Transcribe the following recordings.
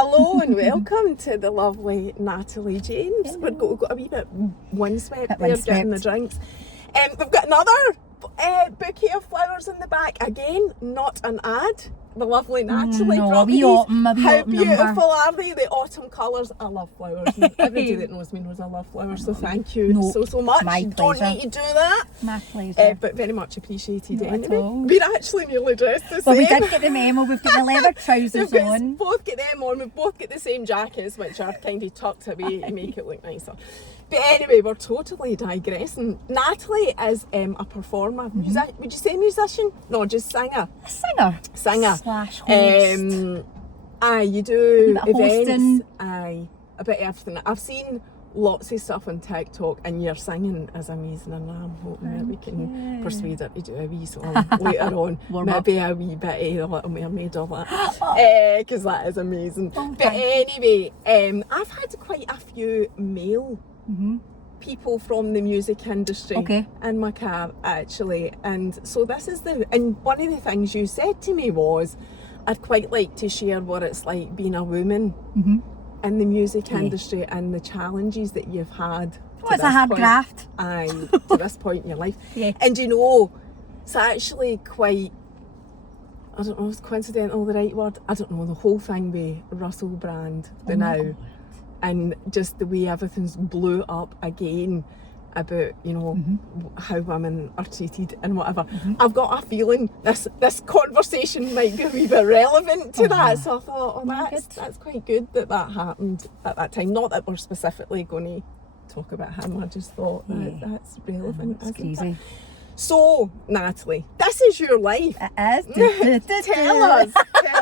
Hello and welcome to the lovely Natalie James. We've got a wee bit windswept there, getting the drinks. We've got another bouquet of flowers in the back. Again, not an ad. The lovely Natalie properties. How beautiful are they? The autumn colours. I love flowers. Everybody that knows me knows I love flowers, so thank you so much. My Don't need to do that. My pleasure. But very much appreciated Not anyway. We're actually nearly dressed the same. Well, we did get the memo. We've got the leather trousers on. Both get them on. We've both got the same jackets, which are kind of tucked away to make it look nicer. But anyway, we're totally digressing. Natalie is a performer. Would you say musician? No, just singer. Singer. Slash host. Aye, you do a bit of events. hosting. Aye, a bit of everything. I've seen lots of stuff on TikTok, and your singing is amazing, and I'm hoping that we can persuade her to do a wee song later on. Maybe a wee bit of the Little Mermaid or that, because that is amazing. But anyway, I've had quite a few male people from the music industry in my car actually, and so this is and one of the things you said to me was I'd quite like to share what it's like being a woman in the music industry and the challenges that you've had. It's a hard graft. Aye, to this point in your life. And you know, it's actually quite, I don't know, is coincidental the right word? I don't know, the whole thing with Russell Brand, Now. And just the way everything's blew up again about, you know, how women are treated and whatever. I've got a feeling this conversation might be a wee bit relevant to that. So I thought, that's quite good that happened at that time. Not that we're specifically going to talk about him. I just thought that's relevant. It's crazy. So, Natalie, this is your life. It is. Tell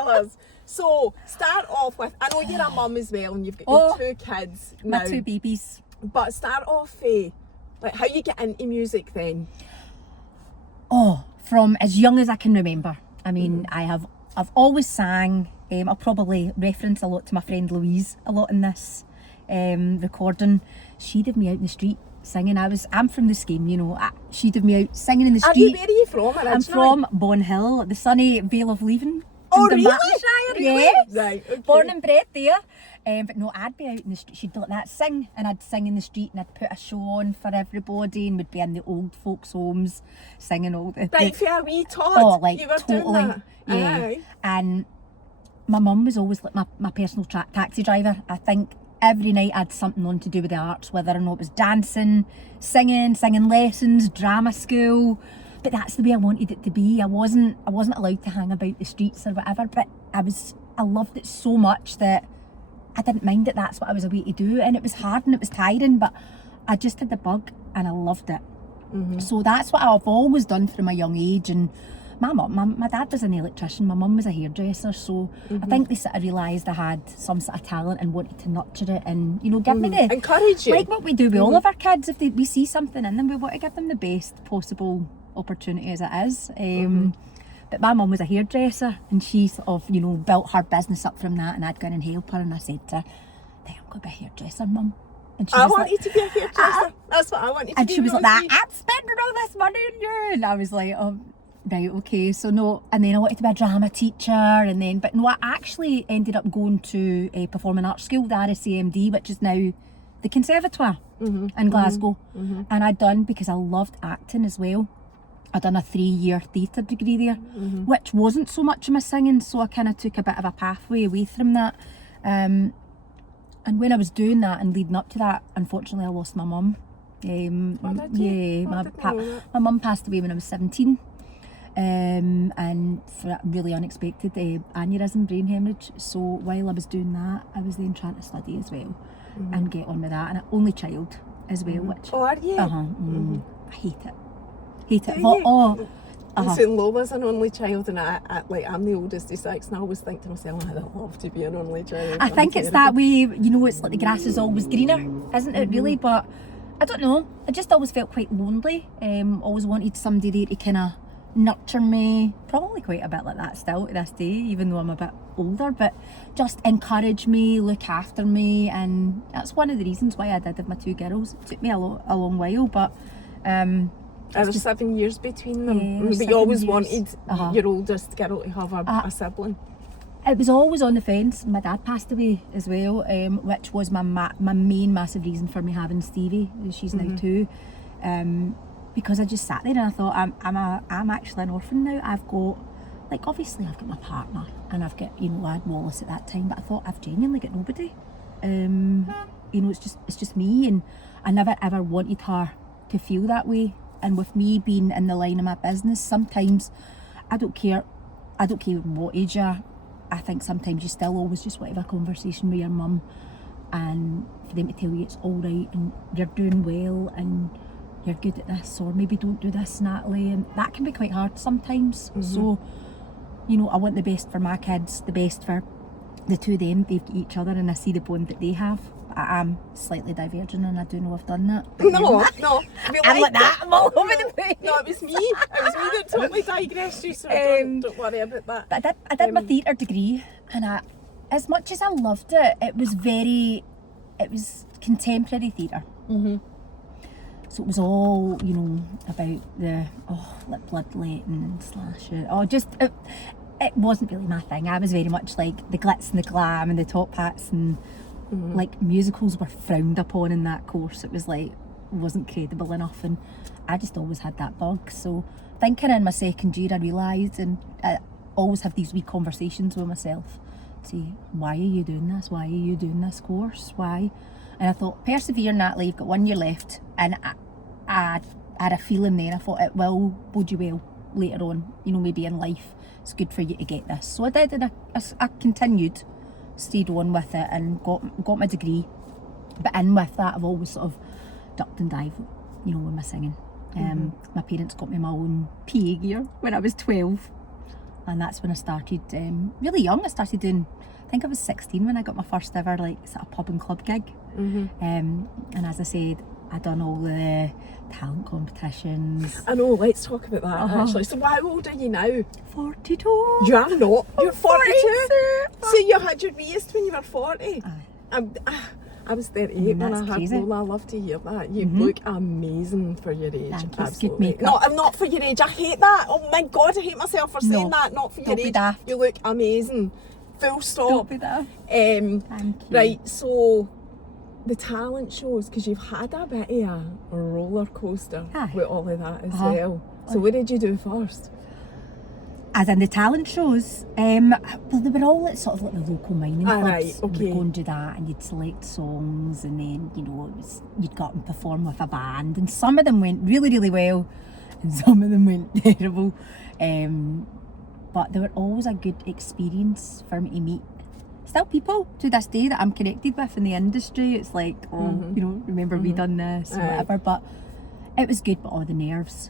us. So, start off with, I know you're a mum as well and you've got your two kids now. My two babies. But start off, like how you get into music then? From as young as I can remember. I mean, I've always sang. I'll probably reference a lot to my friend Louise a lot in this recording. She'd have me out in the street singing. I'm from the scheme, you know. She'd have me out singing in the street. Where are you from originally? I'm from Bonhill, the sunny Vale of Leven. Oh, really? Yes. Right, okay. Born and bred there. But no, I'd be out in the street. She'd let that sing, and I'd sing in the street, and I'd put a show on for everybody, and we'd be in the old folks' homes singing all the. Right, for a wee Todd. You were totally. Doing that. Yeah. Aye. And my mum was always like my personal taxi driver. I think every night I had something on to do with the arts, whether or not it was dancing, singing lessons, drama school. But that's the way I wanted it to be. I wasn't allowed to hang about the streets or whatever, but I loved it so much that I didn't mind it. That's what I was away to do, and it was hard and it was tiring, but I just had the bug and I loved it. So that's what I've always done from a young age. And my dad was an electrician, my mum was a hairdresser, so I think they sort of realised I had some sort of talent and wanted to nurture it and, you know, give me the encourage you. Like what we do with all of our kids. If we see something in them, we want to give them the best possible opportunity as it is. But my mum was a hairdresser, and she sort of, you know, built her business up from that, and I'd go in and help her, and I said to her, I'm going to be a hairdresser, Mum. And I wanted to be a hairdresser. That's what I wanted to be. And she was like, I'm spending all this money on you. And I was like, oh, right, okay. So no, and then I wanted to be a drama teacher, but no, I actually ended up going to a performing arts school, the RSAMD, which is now the Conservatoire in Glasgow. And I'd done, because I loved acting as well, I'd done a 3-year theatre degree there, which wasn't so much of my singing, so I kind of took a bit of a pathway away from that. And when I was doing that and leading up to that, unfortunately I lost my mum. My mum passed away when I was 17, and for a really unexpected aneurysm, brain hemorrhage. So while I was doing that, I was then trying to study as well and get on with that, and an only child as well, which are you? I hate it. But, Listen, Lola's an only child, and I'm the oldest of 6, and I always think to myself, I'd love to be an only child. I think it's that way, you know, it's like the grass is always greener, isn't it, really? But I don't know, I just always felt quite lonely. Always wanted somebody there to kind of nurture me, probably quite a bit like that still to this day, even though I'm a bit older, but just encourage me, look after me. And that's one of the reasons why I did have my 2 girls. It took me a long while, but there was 7 years between them, but you always wanted your oldest girl to have a sibling. It was always on the fence. My dad passed away as well, which was my main massive reason for me having Stevie. She's now 2, because I just sat there and I thought, I'm actually an orphan now. I've got, like, obviously I've got my partner and I've got, you know, I had Wallace at that time, but I thought I've genuinely got nobody. You know, it's just me, and I never ever wanted her to feel that way. And with me being in the line of my business, sometimes I don't care what age you are. I think sometimes you still always just want to have a conversation with your mum, and for them to tell you it's all right and you're doing well and you're good at this, or maybe don't do this, Natalie, and that can be quite hard sometimes. So, you know, I want the best for my kids, the best for the two of them. They've got each other and I see the bond that they have. I am slightly diverging and I do know I've done that. No. I'm like that. I'm all over the place. No, it was me that totally digressed you, so don't worry about that. But I did my theatre degree, and as much as I loved it, it was contemporary theatre. So it was all, you know, about the bloodletting and slashing. It wasn't really my thing. I was very much like the glitz and the glam and the top hats, and like musicals were frowned upon in that course. It was like, wasn't credible enough, and I just always had that bug. So thinking in my second year, I realised, and I always have these wee conversations with myself, see, why are you doing this? Why are you doing this course? Why? And I thought, persevere, Natalie, you've got 1 year left. And I had a feeling then, I thought it will bode you well later on, you know, maybe in life. It's good for you to get this. So I did, and I continued, stayed on with it, and got my degree. But in with that, I've always sort of ducked and dived, you know, with my singing. My parents got me my own PA gear when I was 12. And that's when I started, really young. I started doing, I think I was 16 when I got my first ever, like, sort of pub and club gig. And as I said, I'd done all the talent competitions. I know, let's talk about that actually. So how old are you now? 42. You are not. You're 42. 42. So you had your wee-est when you were 40. I was 38 when I had crazy. Lola. I love to hear that. You look amazing for your age. Thank you. It's good Absolutely. makeup. No, I'm not for your age. I hate that. Oh my God, I hate myself for saying that. Not for your Don't be age. daft. You look amazing. Full stop. Don't be daft. Thank you. Right, so the talent shows, because you've had a bit of a roller coaster with all of that as well. So what did you do first? As in the talent shows, well, they were all at sort of like the local mining clubs. Right, okay. You'd go and do that, and you'd select songs, and then, you know, you'd go up and perform with a band, and some of them went really, really well, and some of them went terrible. But they were always a good experience for me to meet still people to this day that I'm connected with in the industry. It's like, you know, remember we done this or whatever. But it was good, but the nerves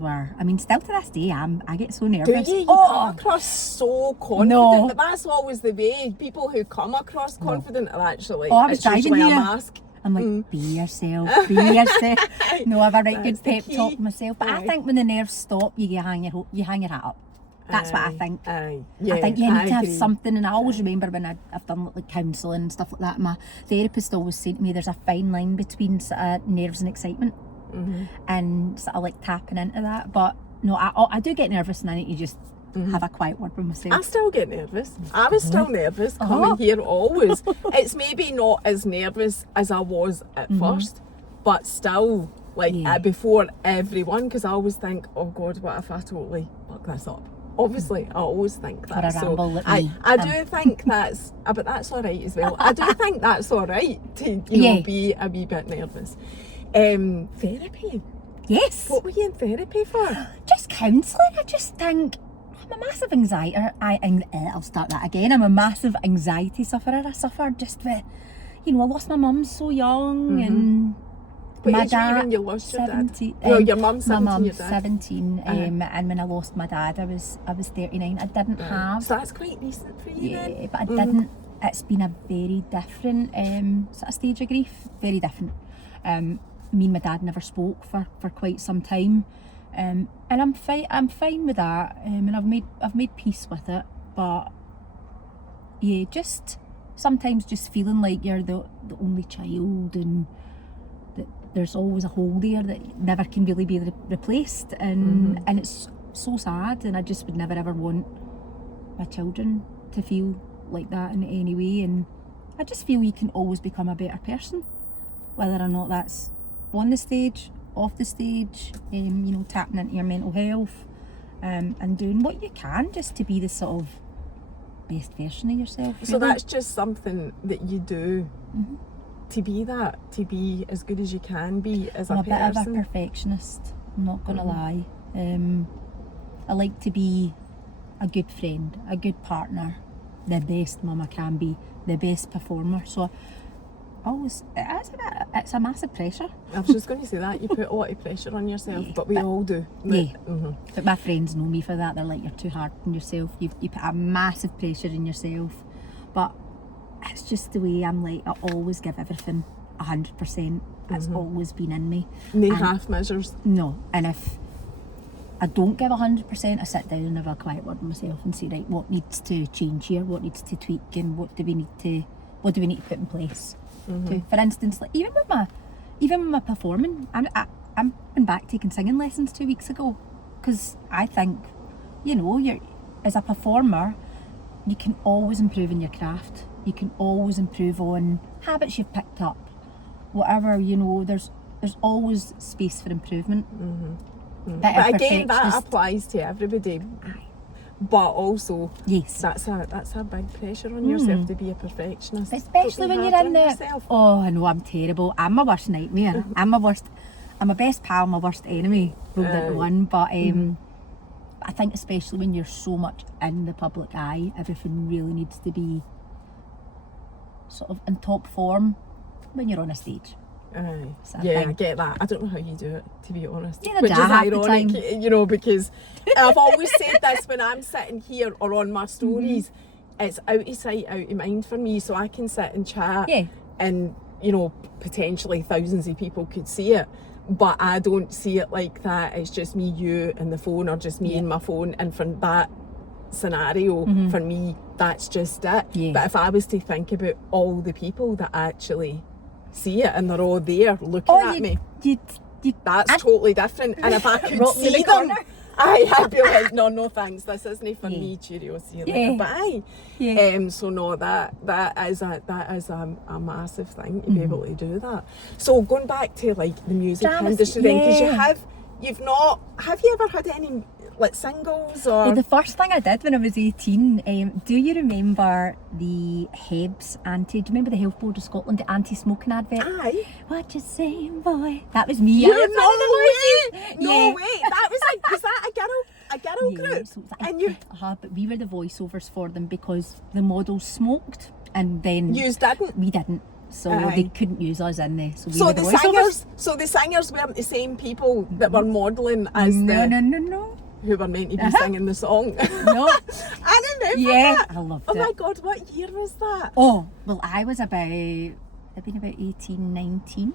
were, I mean, still to this day, I get so nervous. Do you? You come across so confident. No. But that's always the way. People who come across confident are actually, I was it's driving usually here. a mask. I'm like, be yourself, be yourself. No, I have a right That's good the pep key. talk myself. But I think when the nerves stop, you hang your hat up. That's what I think. Yeah, I think you need to have agree. something, and I always remember when I've done like counselling and stuff like that, my therapist always said to me there's a fine line between sort of nerves and excitement, and sort of like tapping into that. But no, I do get nervous, and I need to just have a quiet word with myself. I still get nervous. I was still nervous coming here always. It's maybe not as nervous as I was at first, but still, like before everyone, because I always think, oh God, what if I totally fuck this up? Obviously, I always think that. Or a ramble like me. I do think that's, but that's all right as well. I do think that's all right to be a wee bit nervous. Therapy. Yes. What were you in therapy for? Just counselling. I just think I'm a massive anxiety. I'll start that again. I'm a massive anxiety sufferer. I suffered just with, you know, I lost my mum so young, and What my age were you dad, when you lost your 17. dad? No, your mum's 17, my mum's your dad. 17. And when I lost my dad, I was 39. I didn't have. So that's quite recent for you then? Yeah, but I didn't. It's been a very different sort of stage of grief. Very different. Me and my dad never spoke for quite some time, and I'm fine with that. And I've made peace with it. But yeah, just sometimes just feeling like you're the only child, and that there's always a hole there that never can really be replaced, and it's so sad. And I just would never ever want my children to feel like that in any way, and I just feel you can always become a better person, whether or not that's on the stage, off the stage, you know, tapping into your mental health, and doing what you can just to be the sort of best version of yourself. So really. that's just something that you do to be as good as you can be as I'm a a bit of a person. perfectionist, I'm not going to lie. I like to be a good friend, a good partner, the best mum I can be, the best performer. So it's a massive pressure. I was just going to say that you put a lot of pressure on yourself, but we all do. Yeah, but my friends know me for that. They're like, you're too hard on yourself. You put a massive pressure in yourself. But it's just the way I'm like, I always give everything 100%. It's always been in me. No half measures. No, and if I don't give 100%, I sit down and have a quiet word with myself and say, right, what needs to change here? What needs to tweak, and what do we need to put in place? For instance, like even with my performing, I'm been back taking singing lessons 2 weeks ago, because I think, you know, as a performer, you can always improve in your craft. You can always improve on habits you've picked up, whatever, you know. There's always space for improvement. But again, that applies to everybody. But also, yes, that's a big pressure on yourself to be a perfectionist. Especially when you're in there. Yourself. Oh, I know, I'm terrible. I'm my worst nightmare. I'm my best pal, my worst enemy, rolled into one. But I think especially when you're so much in the public eye, everything really needs to be sort of in top form when you're on a stage. Yeah, I get that. I don't know how you do it, to be honest. Neither which do is I half the ironic, time. you know, because I've always said this when I'm sitting here or on my stories, it's out of sight, out of mind for me, so I can sit and chat and, you know, potentially thousands of people could see it, but I don't see it like that. It's just me, you and the phone, or just me and my phone, and for that scenario, for me, that's just it. But if I was to think about all the people that actually see it and they're all there looking at me, that's totally different. And if I could see them, I'd be like, no thanks, this isn't for me, cheerio, see you later, bye. So no, that is a massive thing to be able to do that. So going back to like the music industry then, because have you ever had any like singles or? Well, the first thing I did when I was 18, do you remember the Hebs do you remember the Health Board of Scotland, the anti-smoking advert? Aye. What you saying, boy? That was me. No way. That was that a girl group? So and you? But we were the voiceovers for them because the models smoked, and then Yous didn't. We didn't. So they couldn't use us in there. So the singers weren't the same people that were modelling as no. Who were meant to be singing the song. No. I remember that. I loved it. Oh my God, what year was that? Oh, well, I'd been about 18, 19,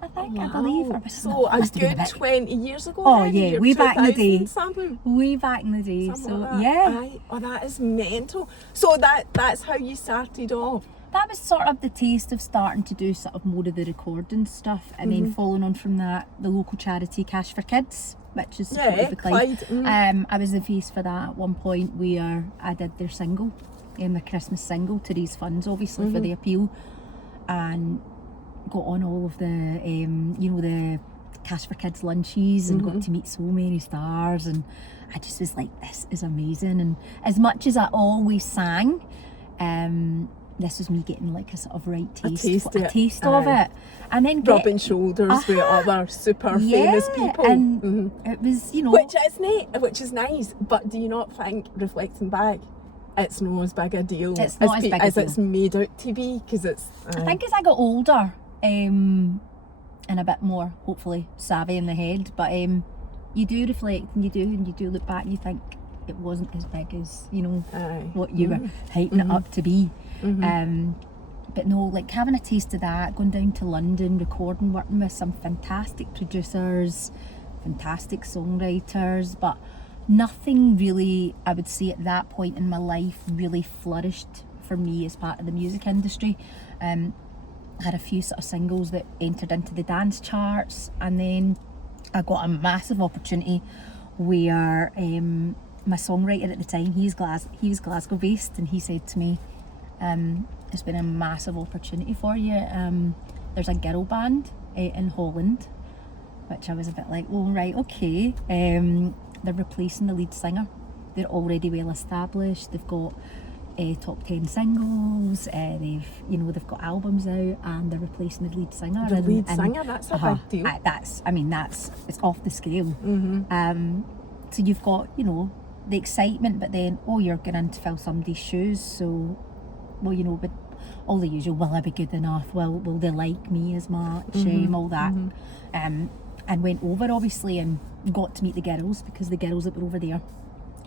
I think, I believe. So a good 20 years ago. Oh yeah, way back in the day. Something. Way back in the day. Something So like that. yeah. Aye. Oh, that is mental. So that's how you started off. That was sort of the taste of starting to do sort of more of the recording stuff, and then following on from that, the local charity Cash for Kids, which is supported by Clyde. I was the face for that at one point, where I did their single, their Christmas single, to raise funds obviously for the appeal, and got on all of the the Cash for Kids lunches, and got to meet so many stars, and I just was like, this is amazing. And as much as I always sang, this was me getting like a sort of a taste of it, and then rubbing shoulders with other super famous people, and it was, which is nice. But do you not think, reflecting back, it's not as big a deal as it's made out to be? Because it's I think as I got older, and a bit more hopefully savvy in the head, but you do reflect, and you do look back, and you think it wasn't as big as what you were hyping it up to be. But no, like having a taste of that, going down to London, recording, working with some fantastic producers, fantastic songwriters, but nothing really, I would say at that point in my life, really flourished for me as part of the music industry. I had a few sort of singles that entered into the dance charts, and then I got a massive opportunity where my songwriter at the time, he was Glasgow based, and he said to me, it's been a massive opportunity for you. There's a girl band in Holland, which I was a bit like, oh right, okay. They're replacing the lead singer. They're already well established. They've got top 10 singles. They've got albums out, and they're replacing the lead singer. The lead singer, that's a big deal. It's off the scale. So you've got, the excitement, but then, you're going in to fill somebody's shoes. So, but all the usual, will I be good enough? Will they like me as much? All that. And went over, obviously, and got to meet the girls, because the girls that were over there,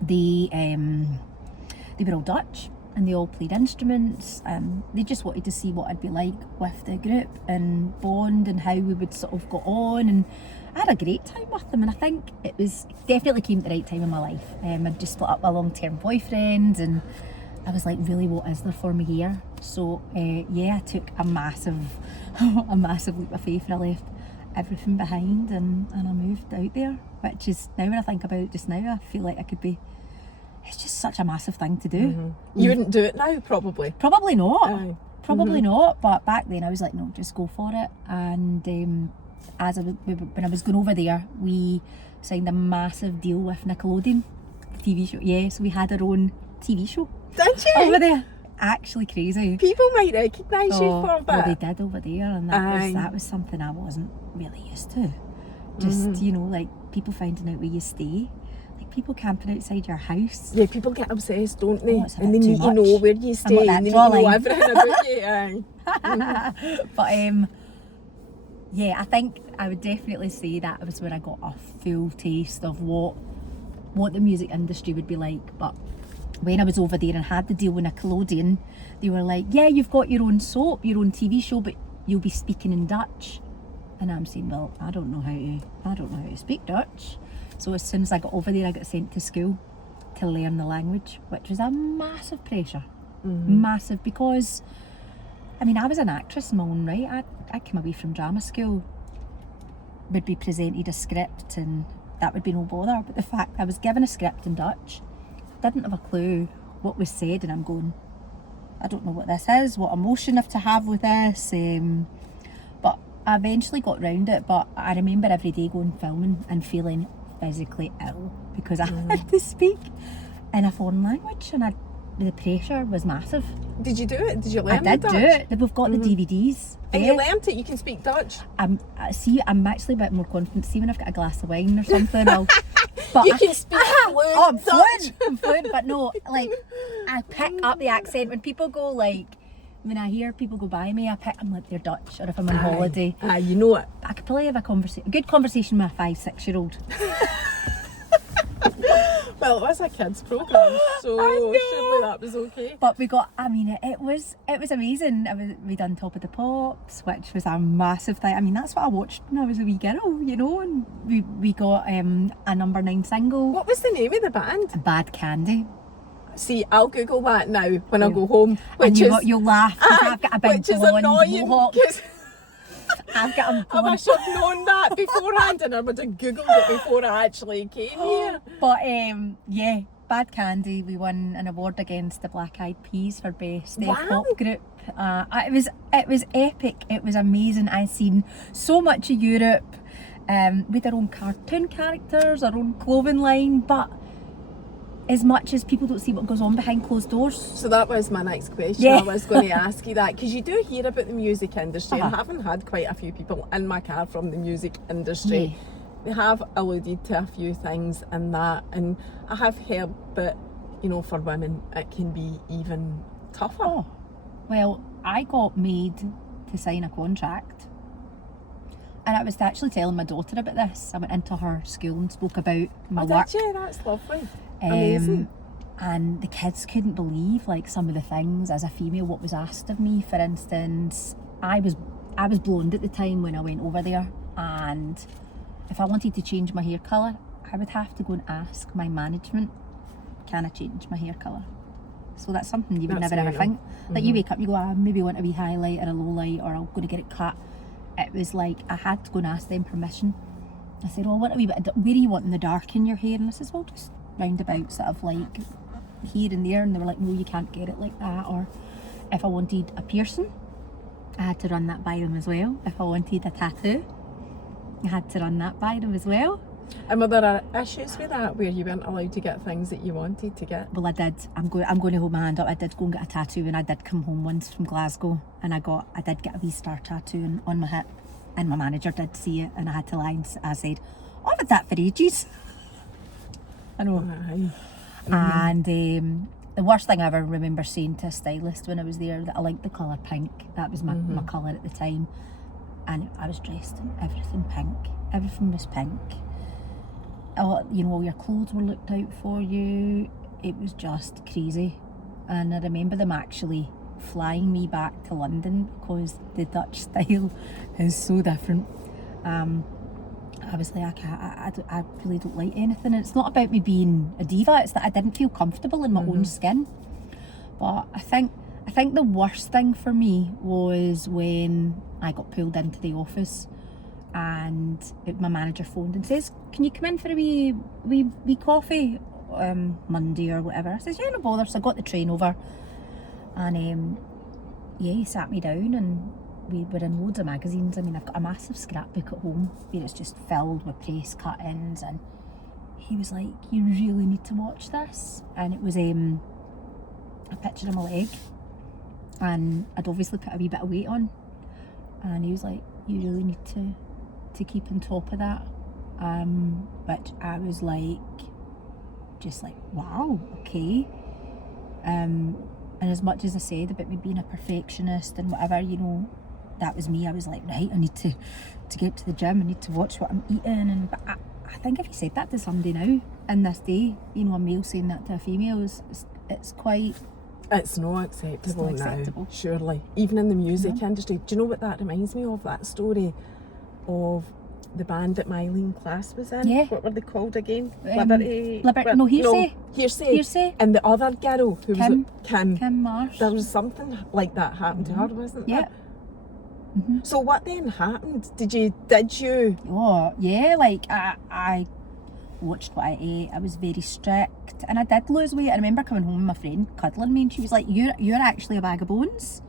they were all Dutch, and they all played instruments, and they just wanted to see what I'd be like with the group and bond, and how we would sort of go on. And I had a great time with them, and I think it definitely came at the right time in my life. I'd just split up with a long-term boyfriend, and I was like, really, what is there for me here? So I took a massive leap of faith, and I left everything behind, and I moved out there, which is, now when I think about it just now, I feel like it's just such a massive thing to do. You wouldn't do it now, probably? Probably not. Probably not, but back then I was like, no, just go for it. And when I was going over there, we signed a massive deal with Nickelodeon, the TV show. Yeah, so we had our own TV show. Did you? Over there. Actually crazy. People might recognise you for a bit. Well, they did over there, and that was something I wasn't really used to. Just, like people finding out where you stay. Like people camping outside your house. Yeah, people get obsessed, don't they? And they need to know where you stay, and they need to know everything about you. But I think I would definitely say that was where I got a full taste of what the music industry would be like. But when I was over there and had the deal with Nickelodeon, they were like, yeah, you've got your own soap, your own TV show, but you'll be speaking in Dutch. And I'm saying, well, I don't know how to speak Dutch. So as soon as I got over there, I got sent to school to learn the language, which was a massive pressure. Massive, because I was an actress in my own right. I came away from drama school, would be presented a script, and that would be no bother. But the fact I was given a script in Dutch, didn't have a clue what was said, and I'm going, I don't know what this is, what emotion I have to have with this. But I eventually got round it. But I remember every day going filming and feeling physically ill because I had to speak in a foreign language, and the pressure was massive. Did you do it? Did you learn I Dutch? did do it. We've got the DVDs. And you learnt it? You can speak Dutch? I'm actually a bit more confident. See, when I've got a glass of wine or something, you can speak fluent Dutch. I'm fluent, but no, like, I pick up the accent. When people go, like, when I hear people go by me, I'm like, they're Dutch, or if I'm on holiday. You know it. I could probably have a good conversation with a 5-6-year-old. Well, it was a kids programme, so surely that was okay. But we got, it was amazing. We done Top of the Pops, which was a massive thing. That's what I watched when I was a wee girl, and we got a number 9 single. What was the name of the band? Bad Candy. See, I'll Google that now when I go home. You'll laugh, because I've got a big blonde mohawk. I've got a blonde. I should have known that beforehand, and I would have Googled it before I actually came here. But Bad Candy, we won an award against the Black Eyed Peas for best pop group. It was epic. It was amazing. I've seen so much of Europe with our own cartoon characters, our own clothing line, but as much as people don't see what goes on behind closed doors. So that was my next question. I was going to ask you that, because you do hear about the music industry, and having had quite a few people in my car from the music industry, they have alluded to a few things in that, and I have heard that, for women it can be even tougher. Well, I got made to sign a contract, and I was actually telling my daughter about this. I went into her school and spoke about my work. Did you? That's lovely. Amazing. And the kids couldn't believe, like, some of the things as a female, what was asked of me. For instance, I was blonde at the time when I went over there, and if I wanted to change my hair colour, I would have to go and ask my management, can I change my hair colour? So that's something you would never ever think. Like, you wake up, you go, I maybe want a wee highlight or a low light, or I'm going to get it cut. It was like I had to go and ask them permission. I said, well, what a wee bit, where are you wanting the dark in your hair? And I says, well, roundabout sort of like here and there, and they were like, no, you can't get it like that. Or if I wanted a piercing, I had to run that by them as well. If I wanted a tattoo, I had to run that by them as well. And were there issues with that where you weren't allowed to get things that you wanted to get? Well, I did. I'm going to hold my hand up. I did go and get a tattoo, and I did come home once from Glasgow, and I did get a V-star tattoo on my hip, and my manager did see it, and I had to lie and I said, oh, I've had that for ages. I know. Aye. And the worst thing I ever remember saying to a stylist when I was there, that I liked the colour pink. That was my colour at the time. And I was dressed in everything pink. Everything was pink. All your clothes were looked out for you. It was just crazy. And I remember them actually flying me back to London because the Dutch style is so different. I was like, I really don't like anything. And it's not about me being a diva, it's that I didn't feel comfortable in my own skin. But I think the worst thing for me was when I got pulled into the office and my manager phoned and says, can you come in for a wee coffee Monday or whatever? I says, yeah, no bother. So I got the train over and he sat me down and we were in loads of magazines. I mean, I've got a massive scrapbook at home where it's just filled with press cut-ins, and he was like, you really need to watch this. And it was a picture of my leg, and I'd obviously put a wee bit of weight on, and he was like, you really need to keep on top of that. Which I was like, just like, wow, okay. And as much as I said about me being a perfectionist and whatever, that was me. I was like, right, I need to get to the gym, I need to watch what I'm eating. But I think if you said that to somebody now, in this day, a male saying that to a female, it's quite... It's not acceptable now, surely. Even in the music industry. Do you know what that reminds me of? That story of the band that Mylene Class was in. Yeah. What were they called again? Hearsay. No, Hearsay. And the other girl who was Kim Marsh. There was something like that happened to her, wasn't there? Yeah. Mm-hmm. So what then happened? Did you? Oh yeah, like I watched what I ate. I was very strict, and I did lose weight. I remember coming home with my friend cuddling me, and she was like, "You're actually a bag of bones."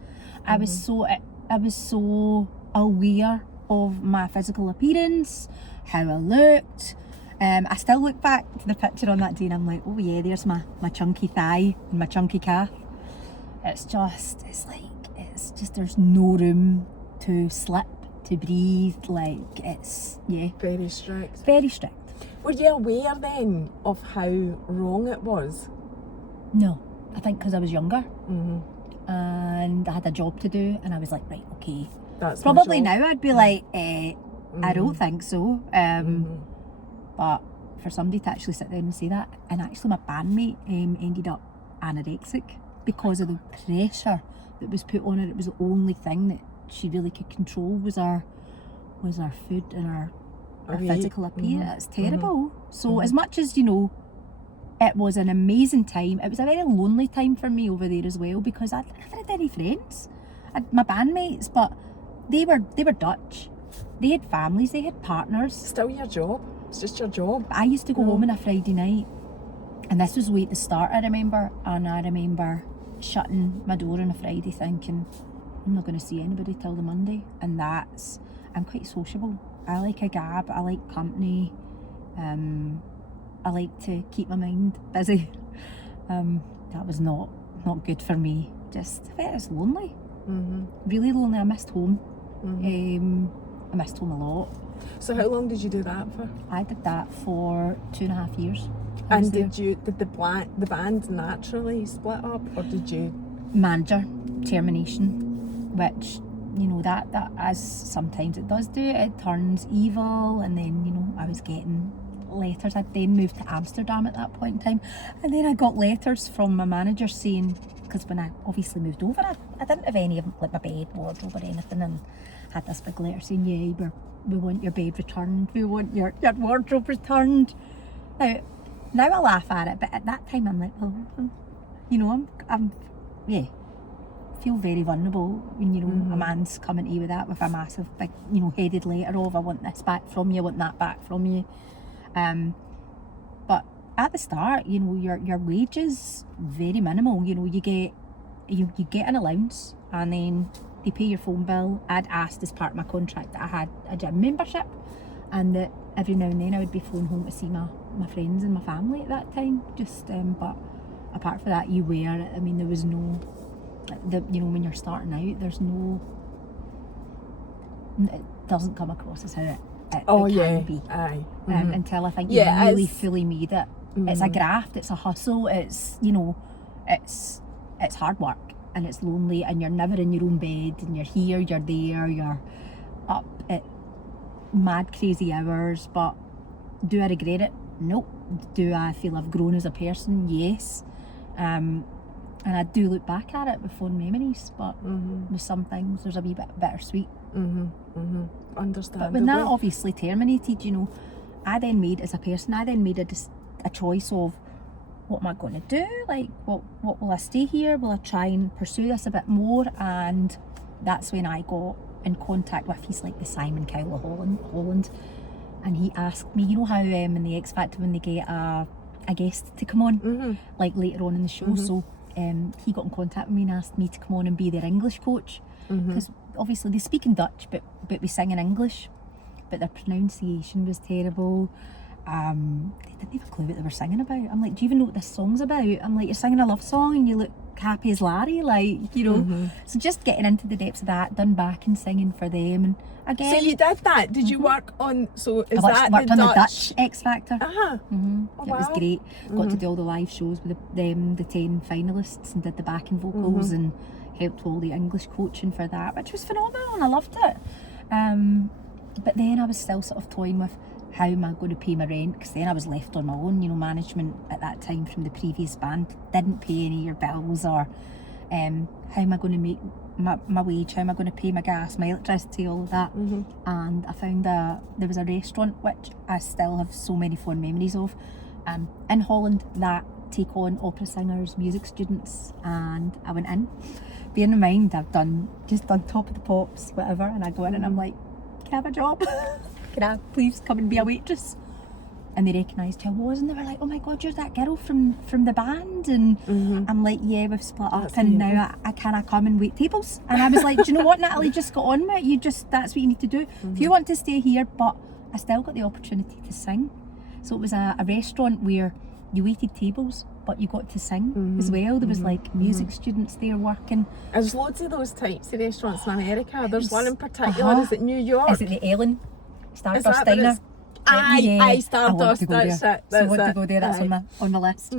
I was so aware of my physical appearance, how I looked. I still look back to the picture on that day and I'm like, oh yeah, there's my chunky thigh and my chunky calf. It's just there's no room to slip, to breathe. Like, it's, yeah. Very strict. Very strict. Were you aware then of how wrong it was? No, I think because I was younger and I had a job to do, and I was like, right, okay. That's probably now I'd be like, I don't think so. But for somebody to actually sit down and say that, and actually my bandmate ended up anorexic because of the pressure that was put on her. It was the only thing that she really could control was our food and our physical appearance. It's terrible. So as much as, it was an amazing time, it was a very lonely time for me over there as well, because I never had any friends. I had my bandmates, but they were Dutch. They had families, they had partners. Still your job. It's just your job. I used to go home on a Friday night, and this was way at the start, I remember, and I remember shutting my door on a Friday thinking, I'm not going to see anybody till the Monday. And I'm quite sociable. I like a gab, I like company, I like to keep my mind busy. That was not good for me. I was lonely. Really lonely. I missed home. I missed home a lot. So how long did you do that for? I did that for 2.5 years. And did the band naturally split up, or did you? Manager termination, which that as sometimes it does do, it turns evil. And then I was getting letters. I'd then moved to Amsterdam at that point in time, and then I got letters from my manager saying, because when I obviously moved over, I didn't have any of like my bed, wardrobe or anything, and had this big letter saying, yeah, we want your bed returned, we want your wardrobe returned. Now I laugh at it, but at that time I'm like, well, I'm feel very vulnerable when a man's coming to you with that, with a massive big headed letter of, I want this back from you, I want that back from you. But at the start, you know, your wage is very minimal. You know, you get an allowance, and then they pay your phone bill. I'd asked as part of my contract that I had a gym membership, and that every now and then I would be phoned home to see my friends and my family at that time. Just but apart from that, you wear. I mean, there was no, you know, when you're starting out, there's no. It doesn't come across as how it can be. Aye. Until I think you really fully made it. It's a graft, it's a hustle, it's, you know, it's hard work, and it's lonely, and you're never in your own bed, and you're here, you're there, you're up at mad crazy hours. But do I regret it? Nope. Do I feel I've grown as a person? Yes. And I do look back at it with fond memories, but with some things there's a wee bit bittersweet. Understandable. But when that obviously terminated, you know, I then made a choice of, what am I going to do? Like, what will I stay here? Will I try and pursue this a bit more? And that's when I got in contact with, he's like the Simon Cowell of Holland, and he asked me, you know how in the X Factor when they get a guest to come on, like later on in the show, so he got in contact with me and asked me to come on and be their English coach, because obviously they speak in Dutch, but we sing in English, but their pronunciation was terrible. They didn't have a clue what they were singing about. I'm like, do you even know what this song's about? I'm like, you're singing a love song and you look happy as Larry, like, you know. So just getting into the depths of that, done back and singing for them, and again. So you did that? Did you work on? So is I worked on the Dutch X Factor. Oh, It was great. Got to do all the live shows with the 10 finalists, and did the backing vocals, and helped all the English coaching for that, which was phenomenal, and I loved it. But then I was still sort of toying with, how am I going to pay my rent? Because then I was left on my own. You know, management at that time from the previous band didn't pay any of your bills, or how am I going to make my wage? How am I going to pay my gas, my electricity, all of that? And I found there was a restaurant which I still have so many fond memories of, in Holland, that take on opera singers, music students, and I went in. Bearing in mind I've just done Top of the Pops, whatever, and I go in and I'm like, can I have a job? Can I please come and be a waitress? And they recognised who I was, and they were like, oh my god, you're that girl from the band. And I'm like, yeah, we've split up. That's and now I can't come and wait tables. And I was like, do you know what, Natalie, just got on with it. That's what you need to do. If you want to stay here, but I still got the opportunity to sing. So it was a restaurant where you waited tables, but you got to sing as well. There was like music students there working. There's loads of those types of restaurants in America. There's one in particular, is it New York? Is it the Ellen? Stardust Diner. Aye, Stardust, that's it. So I want to go there, that's aye. on the list.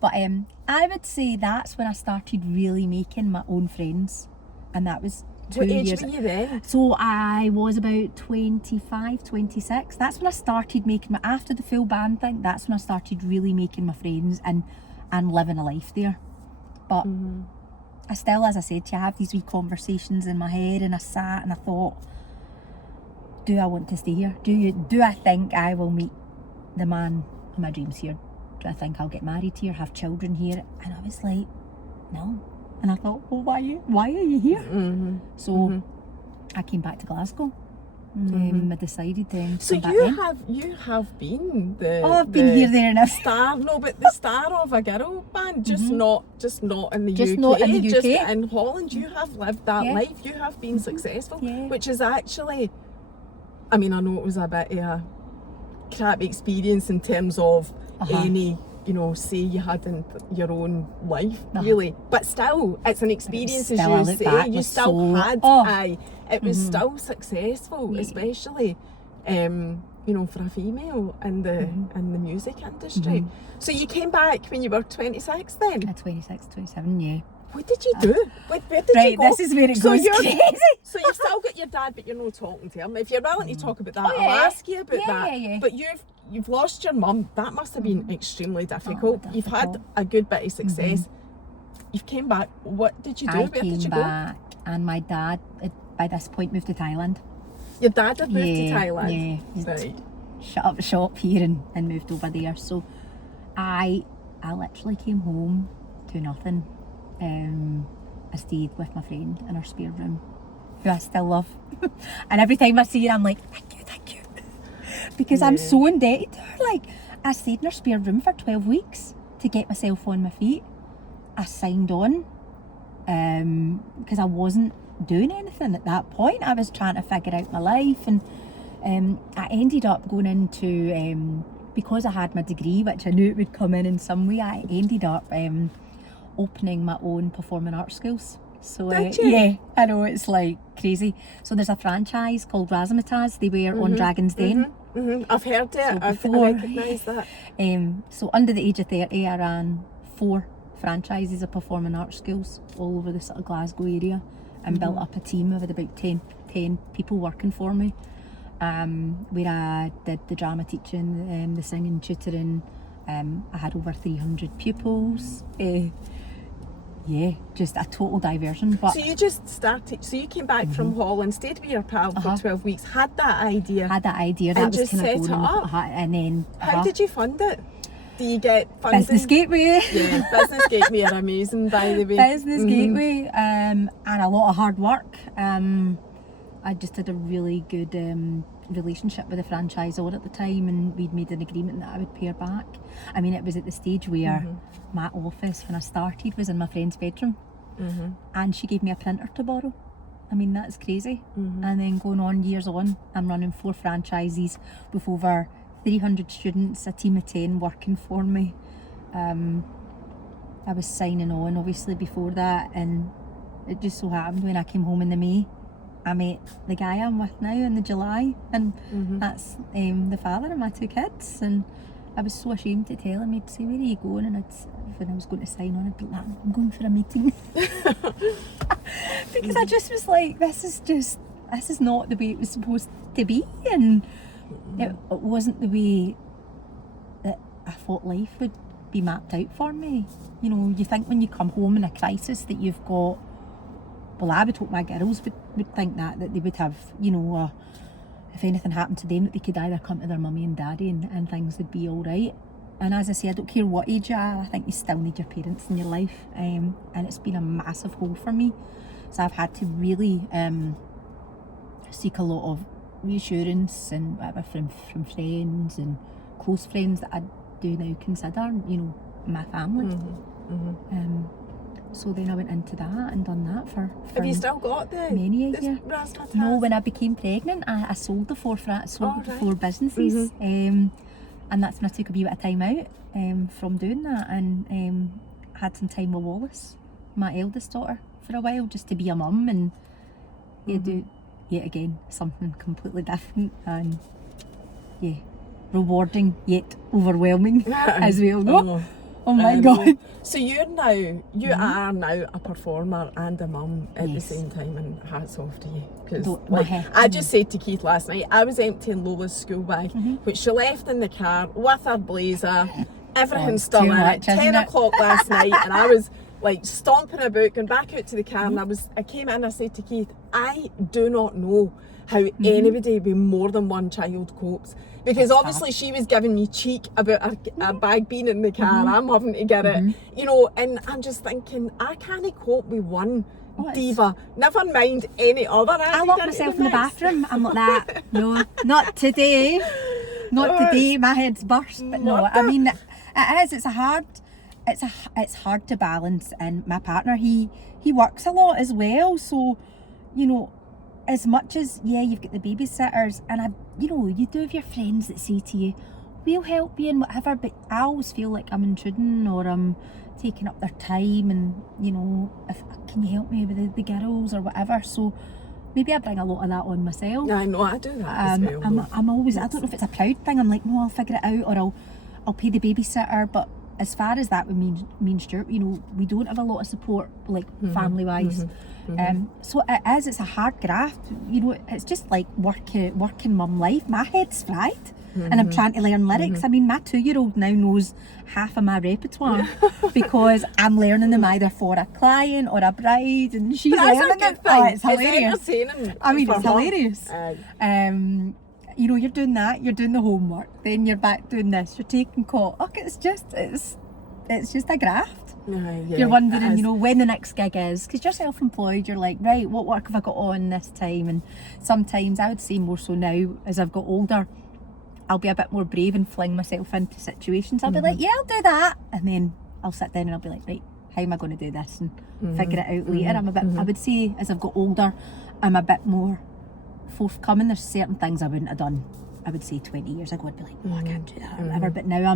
But I would say that's when I started really making my own friends, and that was 2 years. What age were you then? So I was about 25, 26. That's when I started making after the full band thing, that's when I started really making my friends and living a life there. But I still, as I said to you, I have these wee conversations in my head, and I sat and I thought, do I want to stay here? Do I think I will meet the man of my dreams here? Do I think I'll get married here, have children here? And I was like, no. And I thought, well, why are you here? So I came back to Glasgow. I decided then. So you have been I've been here, there, and everywhere. Star, no, but the star of a girl band, just not in the UK, not in the UK. Just in Holland. You have lived that life. You have been successful, which is actually. I mean, I know it was a bit of a crap experience in terms of any, you know, say you had in your own life, really. But still, it's an experience, as you say. You still had, it was still successful, especially, you know, for a female in the music industry. So you came back when you were 26 then? At 26, 27, yeah. What did you do? Where did you go? This is where it goes crazy. So you've still got your dad, but you're not talking to him. If you're willing to talk about that, I'll ask you about that. Yeah. But you've lost your mum. That must have been extremely difficult. You've had a good bit of success. You've came back. What did you do? Where did you go? Back, and my dad, by this point, moved to Thailand. Your dad had moved to Thailand? Yeah. Right. Shut up shop here and moved over there. So I literally came home to nothing. I stayed with my friend in her spare room, who I still love. And every time I see her, I'm like, thank you. Because I'm so indebted to her. Like, I stayed in her spare room for 12 weeks to get myself on my feet. I signed on because I wasn't doing anything at that point. I was trying to figure out my life, and I ended up going into, because I had my degree, which I knew it would come in some way, I ended up opening my own performing arts schools. So Did you? yeah, I know, it's like crazy. So there's a franchise called Razzmatazz. They were on Dragon's Den. I've heard it. So I before, recognise that. So under the age of 30, I ran 4 franchises of performing arts schools all over the sort of Glasgow area, and built up a team. I had about 10 people working for me, where I did the drama teaching, the singing, tutoring. I had over 300 pupils. Yeah, just a total diversion. But So you just started, so you came back from Holland, stayed with your pal for 12 weeks, had that idea. that and was just kind of set it going, up. and then How did you fund it? Do you get funding? Business Gateway. Yeah, Business Gateway are amazing, by the way. Business Gateway, and a lot of hard work. I just had a really good relationship with the franchisor at the time, and we'd made an agreement that I would pay her back. I mean, it was at the stage where my office, when I started, was in my friend's bedroom, and she gave me a printer to borrow. I mean, that's crazy. And then going on years on, I'm running 4 franchises with over 300 students, a team of 10 working for me. I was signing on obviously before that, and it just so happened when I came home in the May, I met the guy I'm with now in the July, and that's the father of my 2 kids. And I was so ashamed to tell him. He'd say, "Where are you going?" And when I was going to sign on, I'd be like, "I'm going for a meeting." Because I just was like, this is not the way it was supposed to be, and it wasn't the way that I thought life would be mapped out for me. You know, you think when you come home in a crisis that you've got, well, I would hope my girls would think that they would have, you know, if anything happened to them, that they could either come to their mummy and daddy and things would be all right. And as I say, I don't care what age you are, I think you still need your parents in your life, and it's been a massive hole for me. So I've had to really seek a lot of reassurance and whatever from friends and close friends that I do now consider, you know, my family. So then I went into that and done that for Have you still got many a year. Razzmatazz? No, when I became pregnant, I sold the 4 right. 4 businesses, and that's when I took a wee bit of time out from doing that, and had some time with Wallace, my eldest daughter, for a while, just to be a mum and do yet again something completely different, and rewarding yet overwhelming as we all know. Oh my God. So you are now a performer and a mum at the same time, and hats off to you. Because I just said to Keith last night, I was emptying Lola's school bag, which she left in the car with her blazer, everything's still in it, 10 o'clock last night, and I was like stomping about, going back out to the car, and I came in, I said to Keith, I do not know how anybody with more than one child copes. Because obviously she was giving me cheek about a bag being in the car, I'm having to get it, you know, and I'm just thinking, I can't cope with one diva, never mind any other. I lock myself in the bathroom, I'm like that, no, not today, today, my head's burst, but no, I mean, it's hard to balance, and my partner, he works a lot as well, so, you know, as much as, you've got the babysitters, and you do have your friends that say to you, we'll help you and whatever, but I always feel like I'm intruding or I'm taking up their time, and, you know, can you help me with the girls or whatever, so maybe I bring a lot of that on myself. I know, I do that as well. I'm always, I don't know if it's a proud thing, I'm like, no, I'll figure it out, or I'll pay the babysitter, but as far as that with me and Stuart, you know, we don't have a lot of support, like family-wise. So it's a hard graft, you know, it's just like working mum life. My head's fried, and I'm trying to learn lyrics. I mean, my 2-year-old now knows half of my repertoire because I'm learning them either for a client or a bride, and she's learning it. Oh, it's hilarious. I mean, it's hilarious. You know, you're doing that, you're doing the homework, then you're back doing this, you're taking call. Look, it's just a graft. You're wondering, you know, when the next gig is, because you're self-employed, you're like, right, what work have I got on this time? And sometimes, I would say more so now, as I've got older, I'll be a bit more brave and fling myself into situations. I'll be like, yeah, I'll do that, and then I'll sit down and I'll be like, right, how am I going to do this, and figure it out later. I'm a bit, I would say, as I've got older, I'm a bit more forthcoming. There's certain things I wouldn't have done, I would say 20 years ago. I'd be like, oh, I can't do that or whatever. But now I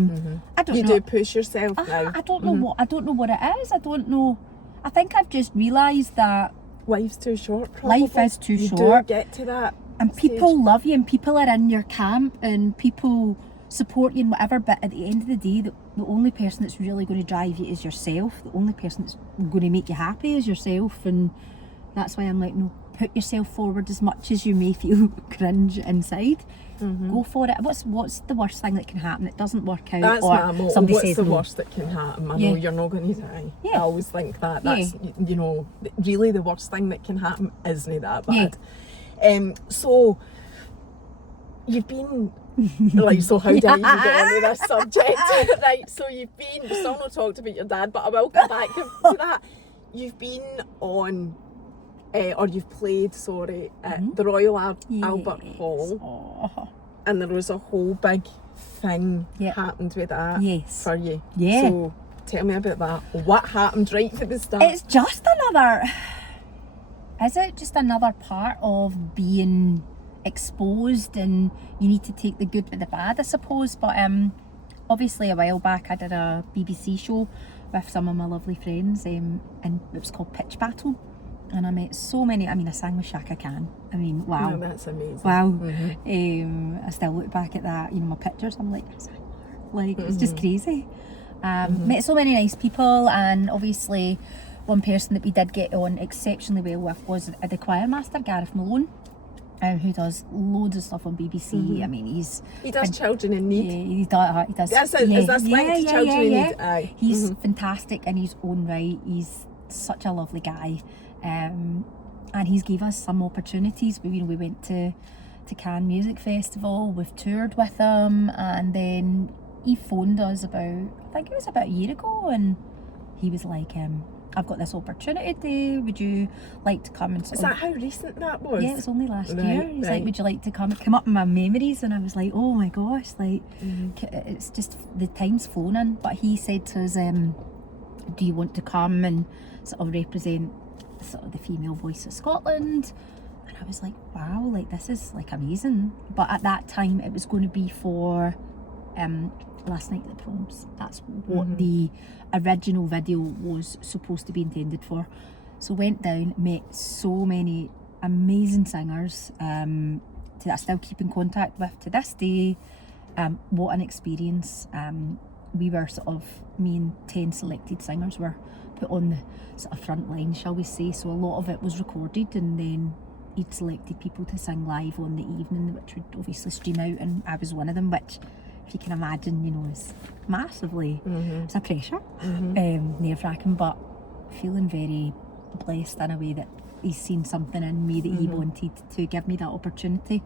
don't know. You do push yourself now. I don't know what it is. I don't know. I think I've just realised that life's too short. Probably. Life is too short. You do get to that. And stage. People love you, and people are in your camp, and people support you and whatever. But at the end of the day, the only person that's really going to drive you is yourself. The only person that's going to make you happy is yourself. And that's why I'm like, no, put yourself forward as much as you may feel cringe inside. Go for it. What's the worst thing that can happen? It doesn't work out. That's or my motto. somebody What's says the no. worst that can happen? I know you're not going to die. Yeah. I always think that. That's, you know, really the worst thing that can happen isn't that bad. So you've been like, so how did you get onto this subject? Right, so you've still not talked about your dad, but I will come back to that. You've been on or you've played, at the Royal Albert Hall, and there was a whole big thing happened with that for you. So tell me about that. What happened right from the start? It's just another, is it just another part of being exposed, and you need to take the good with the bad, I suppose. But obviously a while back I did a BBC show with some of my lovely friends, and it was called Pitch Battle. And I met so many, I sang with Shaka Khan. Wow. No, that's amazing. Wow. I still look back at that, my pictures, I'm like, it's just crazy. Met so many nice people, and obviously one person that we did get on exceptionally well with was the choir master, Gareth Malone, who does loads of stuff on BBC. He does Children in Need. Yeah, he does. Is that linked to Children in Need? Aye. He's fantastic in his own right. He's such a lovely guy. And he's gave us some opportunities. We went to Cannes Music Festival, we've toured with him, and then he phoned us about a year ago, and he was like, I've got this opportunity, would you like to come and Is that how recent that was? Yeah, it was only last year. He's like, would you like to come up in my memories? And I was like, oh my gosh, it's just, the time's flown in. But he said to us, do you want to come and sort of represent sort of the female voice of Scotland? And I was like, wow, this is amazing. But at that time it was going to be for Last Night at the Proms. That's what the original video was supposed to be intended for. So went down, met so many amazing singers that I still keep in contact with to this day. What an experience. We were me and 10 selected singers were put on the sort of front line, shall we say. So a lot of it was recorded, and then he'd selected people to sing live on the evening, which would obviously stream out, and I was one of them, which, if you can imagine, is massively, it's a pressure, nerve-wracking, but feeling very blessed in a way that he's seen something in me that he wanted to give me that opportunity.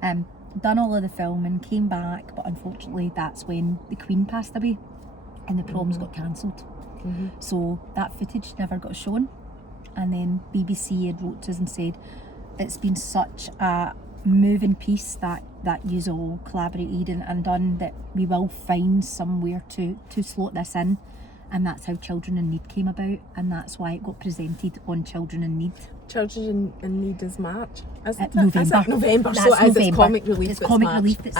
Done all of the filming, came back, but unfortunately that's when the Queen passed away and the proms got cancelled. So that footage never got shown, and then BBC had wrote to us and said, it's been such a moving piece that yous all collaborated and done, that we will find somewhere to slot this in. And that's how Children in Need came about, and that's why it got presented on Children in Need. Children in Need is March, isn't it? November. Is it November? That's so November. It's Comic Relief. It's Comic March. Relief so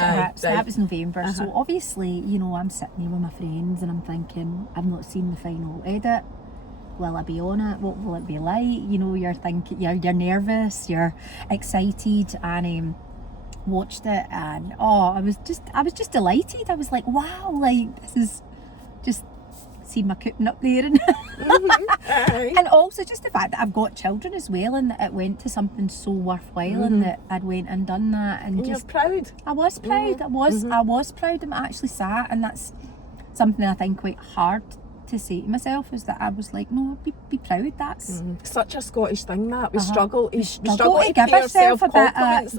that was November. Uh-huh. So obviously, I'm sitting here with my friends and I'm thinking, I've not seen the final edit. Will I be on it? What will it be like? You're thinking, you're nervous, you're excited, and watched it, and I was just delighted. I was like, wow, this is just, see my cooking up there, and and also just the fact that I've got children as well, and that it went to something so worthwhile, and that I'd went and done that, and just you're proud. I was proud. I was proud, and I actually sat, and that's something I think quite hard to say to myself, is that I was like, no, be proud. That's such a Scottish thing, that we struggle to give ourselves a bit of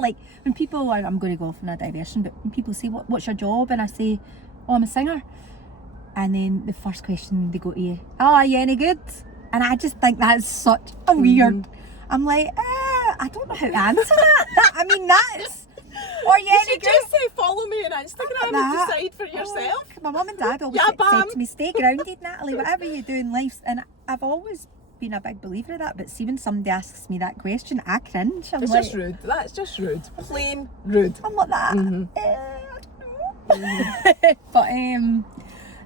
like when people are, I'm going to go off on a diversion, but when people say, what's your job, and I say, oh, I'm a singer, and then the first question they go to you, oh, are you any good? And I just think that's such a weird, I'm like, I don't know how to answer that. Or You yeah, should just say follow me on Instagram and decide for yourself. My mum and dad always Yeah, said bam. to me, stay grounded, Natalie, whatever you do in life. And I've always been a big believer of that, but see, when somebody asks me that question, I cringe. It's like, just rude. That's just rude. Plain rude. I'm like that. Mhm. I don't know. But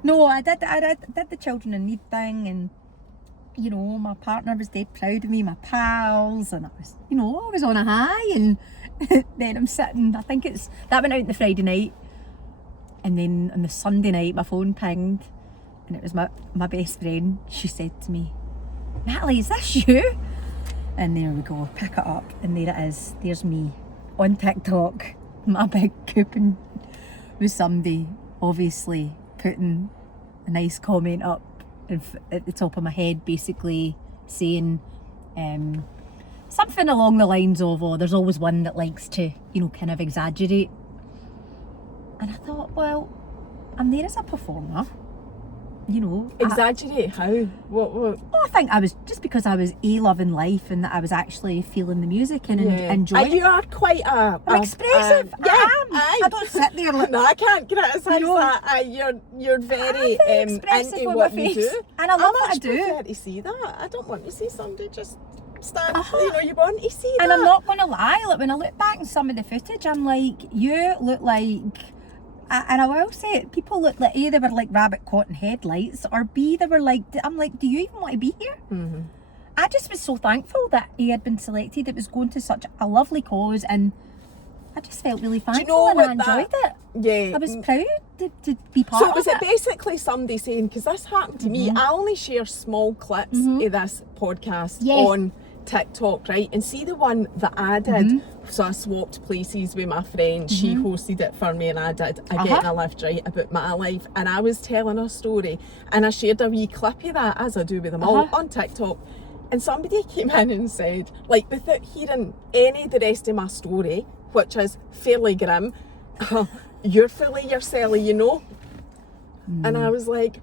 no, I did the children in need thing, and you know, my partner was dead proud of me, my pals, and I was, you know, I was on a high, and then I'm sitting, I think that went out the Friday night, and then on the Sunday night my phone pinged, and it was my best friend. She said to me, Natalie, is this you? And there we go, pick it up, and there it is. There's me on TikTok, my big coupon with somebody obviously putting a nice comment up at the top of my head, basically saying something along the lines of, oh, there's always one that likes to, you know, kind of exaggerate. And I thought, well, I'm there as a performer, you know. Exaggerate how? What? Oh, I think I was, just because I was loving life, and that I was actually feeling the music and enjoying You are quite I'm expressive. I am. I don't sit there like... No, I can't criticise that. You're very expressive into with what my you face. do. And I love what I much do. prefer to see that. I don't want to see somebody just stand, you know, you want to see And that. I'm not going to lie, like when I look back in some of the footage, I'm like, you look like... And I will say it, people look like, A, they were like rabbit caught in headlights, or B, they were like, I'm like, do you even want to be here? Mm-hmm. I just was so thankful that he had been selected. It was going to such a lovely cause, and I just felt really thankful, and I enjoyed it. Yeah. I was proud to be part of it. So was it basically somebody saying, because this happened to me, I only share small clips of this podcast on TikTok, right? And see the one that I did, so I swapped places with my friend, she hosted it for me and I did a Getting a Lift, right, about my life, and I was telling her story, and I shared a wee clip of that, as I do with them all, on TikTok, and somebody came in and said, like, without hearing any of the rest of my story, which is fairly grim, you're full of yourself, you know. And I was like,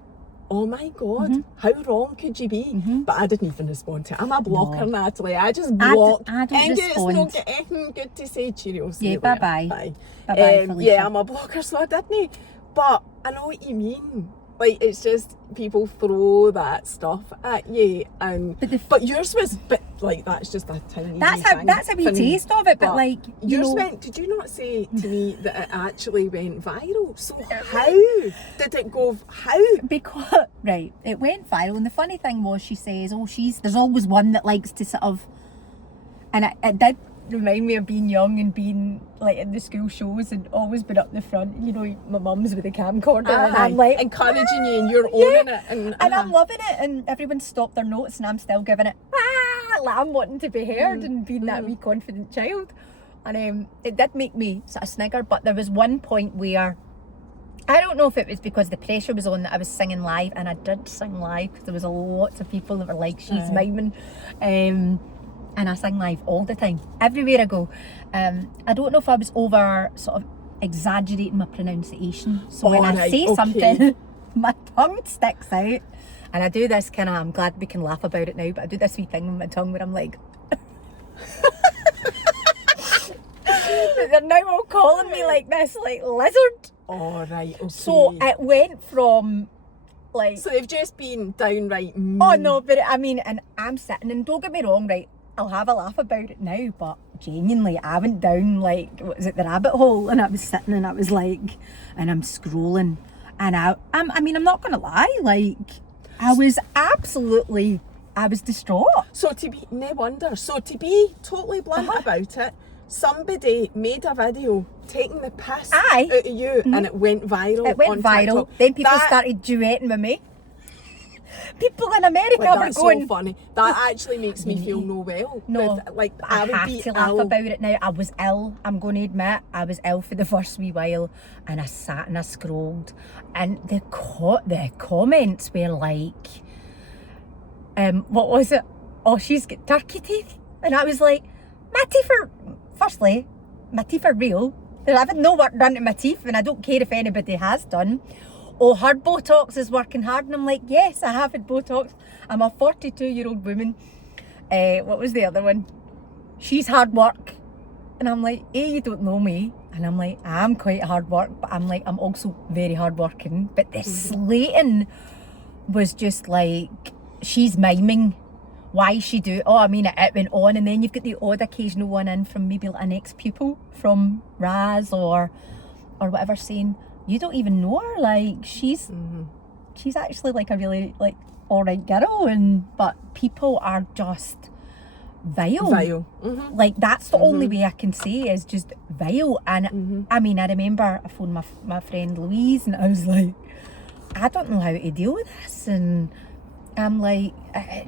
oh my God, how wrong could you be? But I didn't even respond to it. I'm a blocker, Natalie. I just block. I don't respond. It's not good to say cheerio. Yeah, bye-bye. Bye. Bye-bye, Felicia. Yeah, I'm a blocker, so I didn't. But I know what you mean. Like, it's just people throw that stuff at you, and but yours was, but like, that's just a tiny. That's a wee taste of it, but like, yours went. Did you not say to me that it actually went viral? So how did it go? How? Because it went viral, and the funny thing was, she says, "Oh, there's always one that likes to sort of," and it did remind me of being young and being like in the school shows and always been up the front, you know, my mum's with a camcorder, and I'm like encouraging you, and you're owning it, and I'm loving it, and everyone stopped their notes, and I'm still giving it like I'm wanting to be heard and being that wee confident child, and it did make me sort of snigger. But there was one point where I don't know if it was because the pressure was on that I was singing live, and I did sing live because there was a lot of people that were like, she's miming, and I sing live all the time, everywhere I go. I don't know if I was over sort of exaggerating my pronunciation. So when I say something, my tongue sticks out. And I do this kind of, I'm glad we can laugh about it now, but I do this wee thing with my tongue where I'm like... They're now all calling me like this, like lizard. Oh, right, okay. So it went from... like... So they've just been downright... Oh no, but I mean, and I'm sitting, and don't get me wrong, right, I'll have a laugh about it now, but genuinely, I went down like, what is it, the rabbit hole, and I was sitting, and I was like, and I'm scrolling, and I mean, I'm not gonna lie, like, I was distraught. So no wonder. So to be totally blunt about it, somebody made a video taking the piss out of you, and it went viral. It went on viral. TikTok. Then people started duetting with me. People in America were going... so funny. That actually makes me feel no. Like, I would have be to laugh ill. about it now. I was ill. I'm going to admit, I was ill for the first wee while, and I sat and I scrolled, and the comments were like, what was it? Oh, she's got turkey teeth, and I was like, my teeth are real. I've had no work done to my teeth, and I don't care if anybody has done. Oh, her Botox is working hard, and I'm like, yes, I have had Botox. I'm a 42-year-old woman. What was the other one? She's hard work. And I'm like, you don't know me. And I'm like, I'm quite hard work, but I'm like, I'm also very hard working. But the slating was just like, she's miming. Why she do it? Oh, I mean, it went on. And then you've got the odd occasional one in from maybe like an ex-pupil from Raz or whatever saying, you don't even know her. Like, she's actually like a really like all right girl. But people are just vile. Like, that's the only way I can say is just vile. And I mean, I remember I phoned my friend Louise, and I was like, I don't know how to deal with this. And I'm like,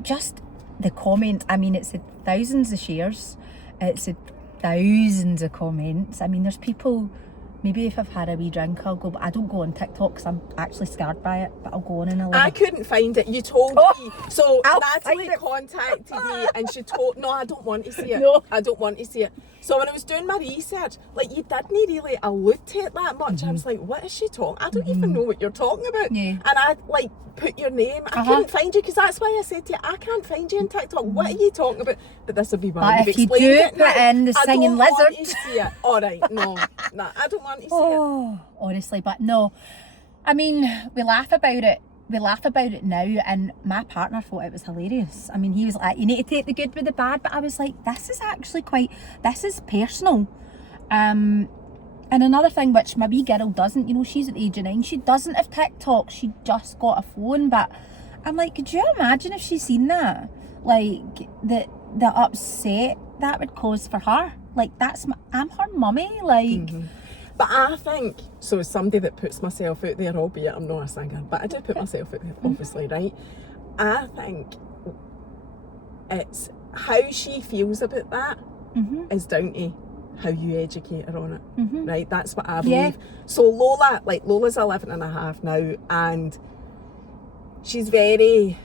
just the comment, I mean, it's had thousands of shares, it's had thousands of comments. I mean, there's people, maybe if I've had a wee drink I'll go, but I don't go on TikTok because I'm actually scared by it, but I'll go on and I'll I couldn't find it. You told me. So Natalie contacted me and she told, no, I don't want to see it. No. I don't want to see it. So when I was doing my research, like, you didn't really allude to it that much. I was like, what is she talking? I don't even know what you're talking about. Yeah. And I like put your name. I couldn't find you because that's why I said to you, I can't find you on TikTok. What are you talking about? But this will be why you've if you explained do it now. put in the singing lizard. I don't want to see it. All right, no, I don't want to see it. Honestly, but no. I mean, we laugh about it. We laugh about it now, and my partner thought it was hilarious. I mean, he was like, you need to take the good with the bad, but I was like, this is actually this is personal. And another thing which my wee girl doesn't, you know, she's at the age of 9, she doesn't have TikTok, she just got a phone, but I'm like, could you imagine if she's seen that? Like, the upset that would cause for her. Like, I'm her mummy, like... But I think, so as somebody that puts myself out there, albeit I'm not a singer, but I do put myself out there, obviously, right? I think it's how she feels about that is down to how you educate her on it, right? That's what I believe. Yeah. So Lola's 11 and a half now, and she's very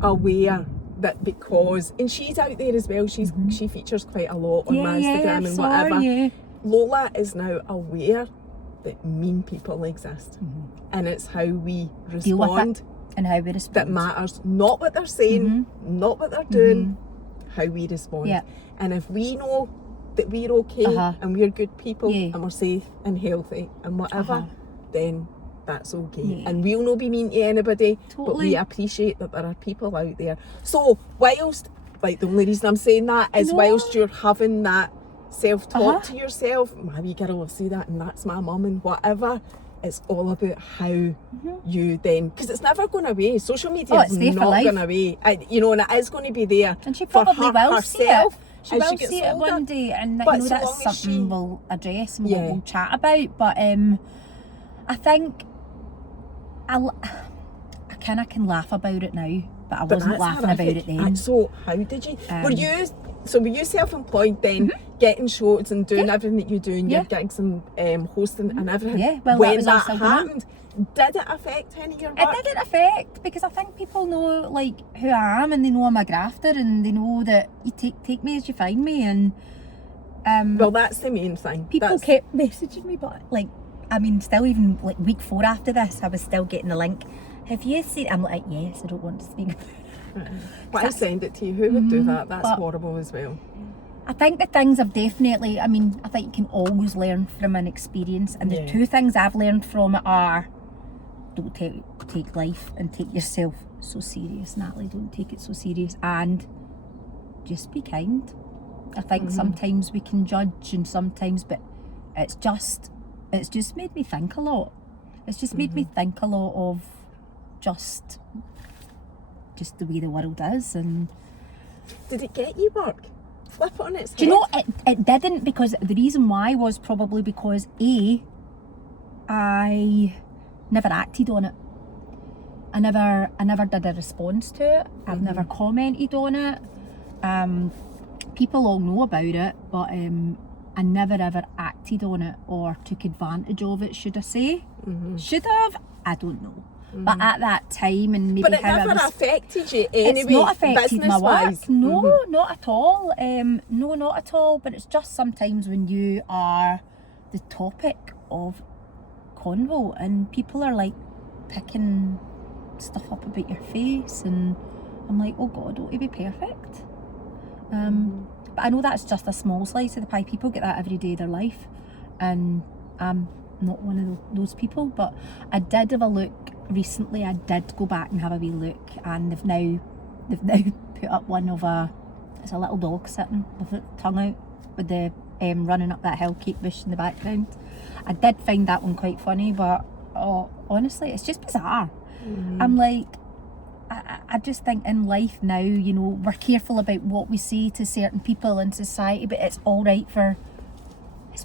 aware that because, and she's out there as well, she features quite a lot on my Instagram and whatever. Lola is now aware that mean people exist, and it's how we respond and how we respond that matters. Not what they're saying, not what they're doing, how we respond. And if we know that we're okay and we're good people and we're safe and healthy and whatever, then that's okay. And we'll not be mean to anybody, but we appreciate that there are people out there. So whilst, like, the only reason I'm saying that is whilst you're having that self-talk to yourself, my wee girl will see that and that's my mum and whatever, it's all about how you then, because it's never going away. Social media is not going away, you know, and it is going to be there. And she probably will see it. She will see it older. one day, and you know, that's something we'll address and we'll chat about. But I think I kind of can laugh about it now, but I wasn't laughing about it then. So how did you, were you self-employed then, getting shows and doing everything that you do in your gigs and hosting and everything? Yeah, well, when that happened, did it affect any of your work? It didn't affect, because I think people know, like, who I am, and they know I'm a grafter, and they know that you take me as you find me, and well, that's the main thing. People kept messaging me, but like, I mean, still, even like week 4 after this, I was still getting the link. Have you seen? I'm like, yes, I don't want to speak. But I send it to you. Who would do that? That's horrible as well. I think the things I've definitely, I mean, I think you can always learn from an experience, and the 2 things I've learned from it are, don't take life and take yourself so serious, Natalie. Don't take it so serious, and just be kind. I think sometimes we can judge, and sometimes, but it's just made me think a lot. It's just made me think a lot of just the way the world is. And did it get you work? Flip it on its head. Do you know, it didn't, because the reason why was probably because I never acted on it. I never did a response to it. I've never commented on it. People all know about it, but I never ever acted on it or took advantage of it, should I say? Should have? I don't know. But at that time, and maybe but it never affected you anyway. It's not affected my work. No, not at all. No, not at all. But it's just sometimes when you are the topic of convo and people are like picking stuff up about your face, and I'm like, oh God, don't you be perfect? But I know that's just a small slice of the pie. People get that every day of their life, and I'm not one of those people. But I did have a look recently. I did go back and have a wee look, and they've now put up one of it's a little dog sitting with its tongue out with the running up that hill, Kate Bush in the background. I did find that one quite funny, but honestly, it's just bizarre. I'm like, I just think in life now, you know, we're careful about what we say to certain people in society, but it's all right for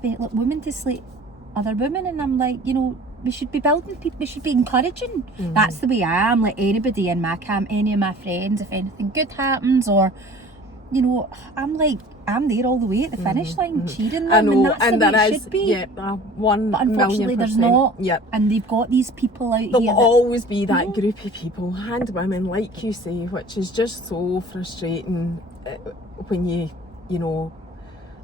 like women to slate other women, and I'm like, you know, we should be building people, we should be encouraging. That's the way I am. Like anybody in my camp, any of my friends, if anything good happens, or you know, I'm like, I'm there all the way at the finish line, cheering them, I know, and that's the way it is, should be. yeah, 1 But unfortunately, million%. there's not. Yep. And they've got these people out There'll here. always be that group of people, and women, like you say, which is just so frustrating when you know,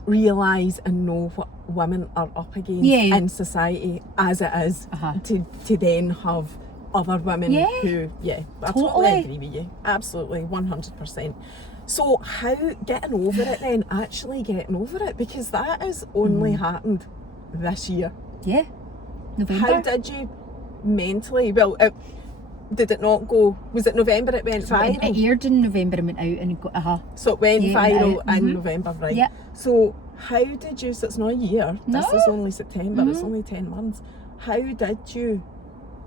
realise and know what women are up against in society as it is, to then have other women who, I totally agree with you, absolutely, 100%. So how getting over it then, actually getting over it, because that has only happened this year. Yeah, November. How did you mentally, well, did it not go, was it November it went viral? It aired in November and went out and it got, So it went viral in November, right? Yeah. So how did you, so it's not a year, this is only September, it's only 10 months. How did you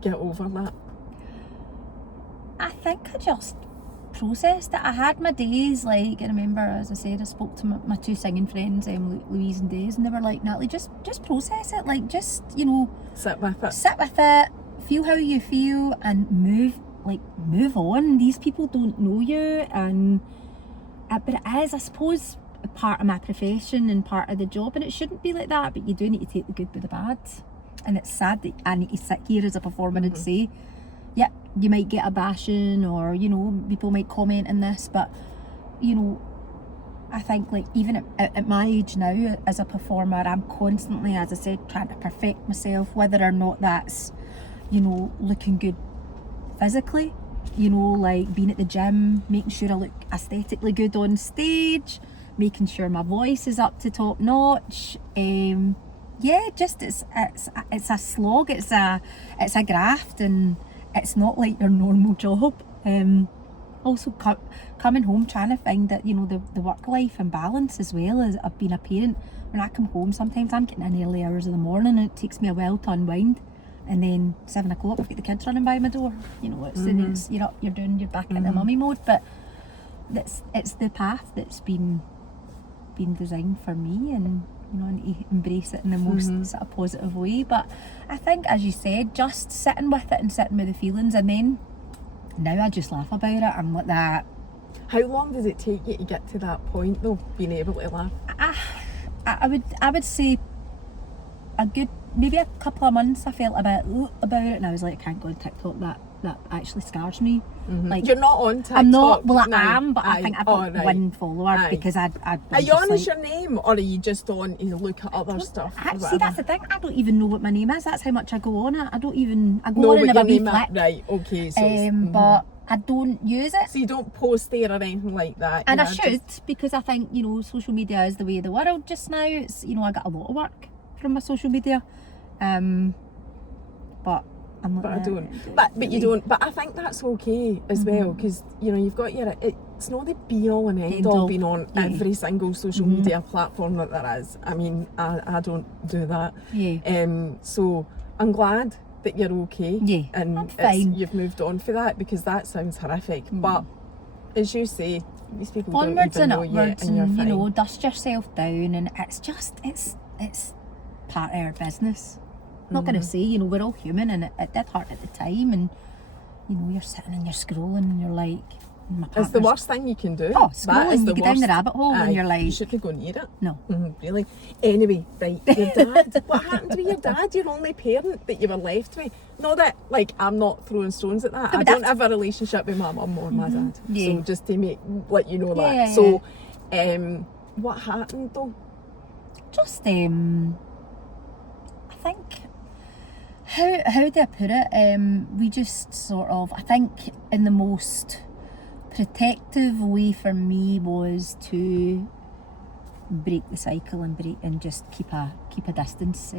get over that? I think I just processed it. I had my days, like, I remember, as I said, I spoke to my two singing friends, Louise and Days, and they were like, Natalie, just process it, like, just, you know, sit with it, feel how you feel, and move on. These people don't know you, and but it is, I suppose, a part of my profession and part of the job, and it shouldn't be like that, but you do need to take the good with the bad. And it's sad that I need to sit here as a performer and say, yeah, you might get a bashing, or, you know, people might comment on this, but, you know, I think, like, even at my age now as a performer, I'm constantly, as I said, trying to perfect myself, whether or not that's, you know, looking good physically, you know, like being at the gym, making sure I look aesthetically good on stage, making sure my voice is up to top notch. Just it's a slog, it's a graft, and it's not like your normal job. Also coming home, trying to find that, you know, the work life and balance as well as being a parent. When I come home, sometimes I'm getting in early hours of the morning and it takes me a while to unwind, and then 7 o'clock I've got the kids running by my door. You know, it's you're back in the mummy mode, but it's the path that's been designed for me, and you know, I need to embrace it in the most sort of positive way. But I think, as you said, just sitting with it and sitting with the feelings, and then now I just laugh about it. I'm like that. How long does it take you to get to that point though, being able to laugh? I would say maybe a couple of months I felt a bit about it, and I was like, I can't go on TikTok, that actually scars me. Like, you're not on TikTok? I'm not, well, I no. am, but I think I've got one follower because I'd are you on as your name, or are you just on to look at other stuff? See, that's the thing, I don't even know what my name is. That's how much I go on it. I go on and have a wee flick. Right, okay, so but I don't use it. So you don't post there or anything like that? And I should, because I think, you know, social media is the way of the world just now. It's, you know, I get a lot of work from my social media, but I'm not. But I don't. But you don't. But I think that's okay as well, because you know, you've got it's not the be all and end all being on every single social media platform that there is. I mean, I don't do that. So I'm glad that you're okay, and I'm fine. You've moved on for that, because that sounds horrific. But as you say, these people onwards don't even know and upwards, yet, and you're fine. You know, dust yourself down, and it's just it's part of our business. I'm not going to say, you know, we're all human, and it did hurt at the time, and you know, you're sitting and you're scrolling and you're like, it's the worst thing you can do. Oh, scrolling, you get down the rabbit hole and you're like, you shouldn't go near it. No. Really. Anyway, right, your dad, what happened with your dad, your only parent that you were left with? No, that, like, I'm not throwing stones at that. I don't have a relationship with my mum or my dad. So just to let you know that. So, what happened though? Just, I think, how do I put it? We just sort of, I think in the most protective way for me was to break the cycle and just keep a distance.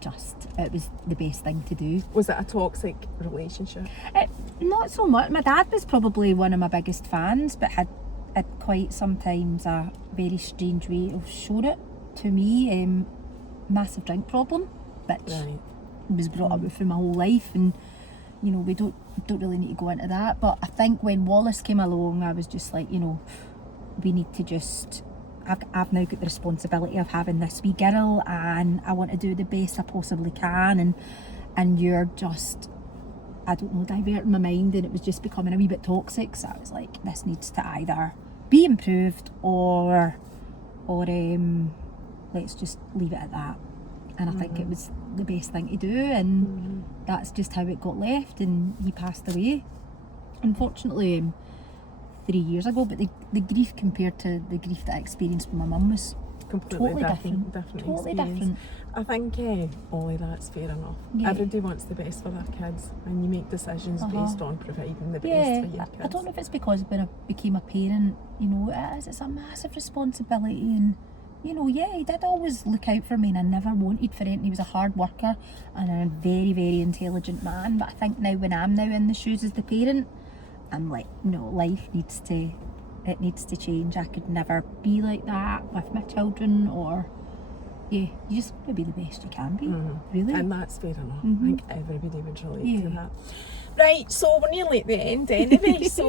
Just, it was the best thing to do. Was it a toxic relationship? Not so much. My dad was probably one of my biggest fans, but had quite sometimes a very strange way of showing it to me. Massive drink problem, which was brought up with through my whole life, and you know, we don't really need to go into that. But I think when Wallace came along, I was just like, you know, we need to just, I've now got the responsibility of having this wee girl, and I want to do the best I possibly can, and you're just, I don't know, diverting my mind, and it was just becoming a wee bit toxic. So I was like, this needs to either be improved or let's just leave it at that. And I think it was the best thing to do, and that's just how it got left, and he passed away, unfortunately, 3 years ago. But the grief compared to the grief that I experienced with my mum was completely totally different. Totally different. I think, Ollie, that's fair enough. Yeah. Everybody wants the best for their kids, and you make decisions based on providing the best for your kids. I don't know if it's because when I became a parent, you know, it's a massive responsibility, and you know, he did always look out for me, and I never wanted for anything. He was a hard worker and a very, very intelligent man. But I think now, when I'm now in the shoes as the parent, I'm like, no, life needs to change. I could never be like that with my children, or you just want to be the best you can be, really. And that's fair enough. I think everybody would relate to that. Right, so we're nearly at the end anyway. So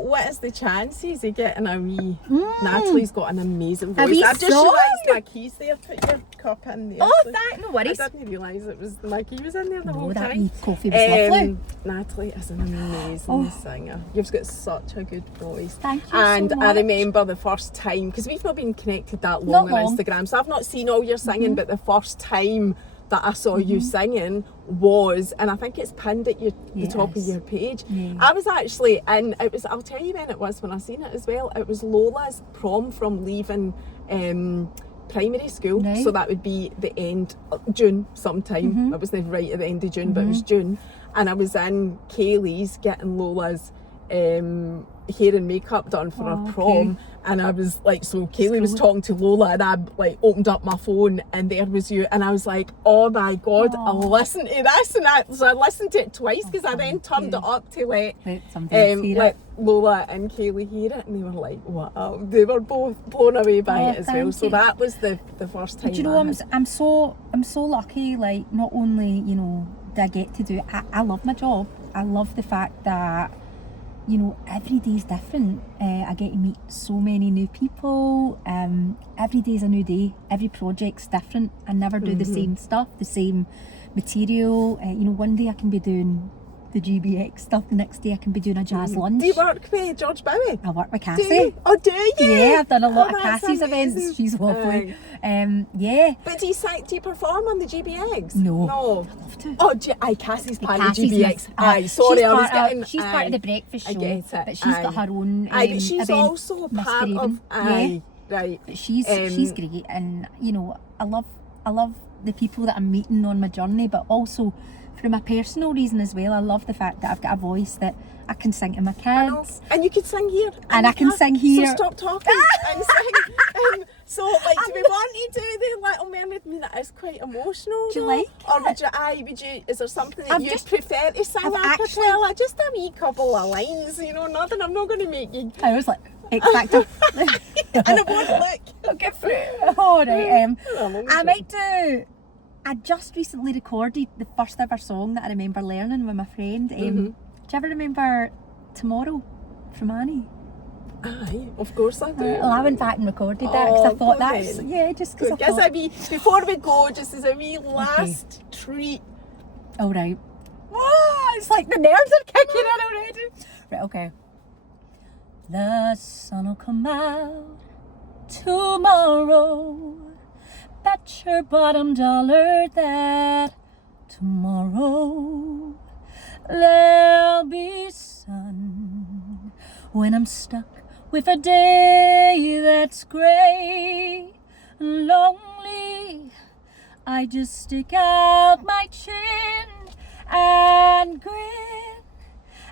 what is the chances of getting a wee... Natalie's got an amazing voice. I've just realised my keys there. Put your cup in there. Oh, no worries. I didn't realise my key was in there the whole that time. wee coffee was lovely. Natalie is an amazing singer. You've got such a good voice. Thank you And so much. I remember the first time, because we've not been connected that long on Instagram, so I've not seen all your singing, but the first time that I saw you singing was, and I think it's pinned at the top of your page. I was actually in, I'll tell you when it was when I seen it as well. It was Lola's prom from leaving primary school, so that would be the end June sometime. It wasn't right at the end of June, but it was June, and I was in Kaylee's getting Lola's hair and makeup done for her prom, and I was like, so Kaylee was talking to Lola, and I like opened up my phone, and there was you, and I was like, oh my god, I'll listen to this, and so I listened to it twice, because I then turned it up to let Lola and Kaylee hear it, and they were like, wow, they were both blown away by it as well. So that was the first time. Do you know, I'm so lucky. Like, not only, you know, do I get to do it, I love my job. I love the fact that, you know, every day is different. I get to meet so many new people. Every day is a new day. Every project's different. I never do the same stuff, the same material. You know, one day I can be doing the GBX stuff, the next day I can be doing a jazz lunch. Do you work with George Bowie? I work with Cassie. Do you? Oh, do you? Yeah, I've done a lot of Cassie's events. She's lovely. But do you perform on the GBX? No. I'd love to. Oh, Cassie's part of the GBX. She's part of the breakfast show. I get it. But she's got her own but she's event, also part of. Right. But she's great, and you know, I love the people that I'm meeting on my journey, but also for my personal reason as well. I love the fact that I've got a voice that I can sing to my kids. And you can sing here. And I can sing here. So stop talking and sing. So, like, do we want to do the Little Mermaid? I mean, that is quite emotional. Do you like Or it? is there something that you'd prefer to sing a cappella? Just a wee couple of lines, you know, nothing. I'm not going to make you... I was like, X Factor. And I won't look. I'll get through it. All right. I might do... I just recently recorded the first ever song that I remember learning with my friend. Do you ever remember Tomorrow from Annie? Aye, of course I do. Well, I went back and recorded that because I thought that's... Yeah, just because I thought... Before we go, just as a wee last treat. All right. Oh, it's like the nerves are kicking in already. Right, okay. The sun will come out tomorrow. Bet your bottom dollar that tomorrow there'll be sun. When I'm stuck with a day that's grey and lonely, I just stick out my chin and grin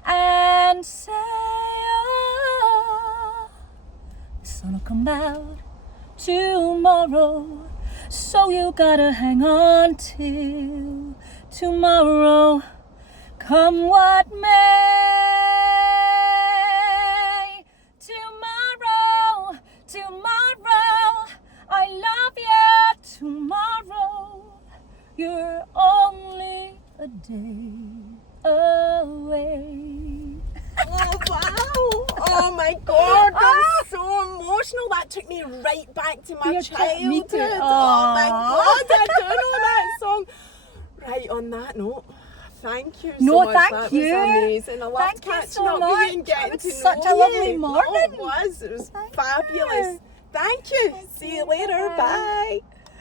and say, oh, the sun will come out tomorrow. So you gotta hang on till tomorrow, come what may. Tomorrow, tomorrow, I love you. Tomorrow, you're only a day away. Oh wow! Oh my God, that's so emotional. That took me right back to my childhood. Me too. Oh my God, I do know that song. Right, on that note, thank you so much. Thank that you. was amazing. I loved Thank you catching so up with you and much. getting It to was know such a you. lovely morning. Oh, it was. It was fabulous. you. Thank you. See you later. Bye. Bye.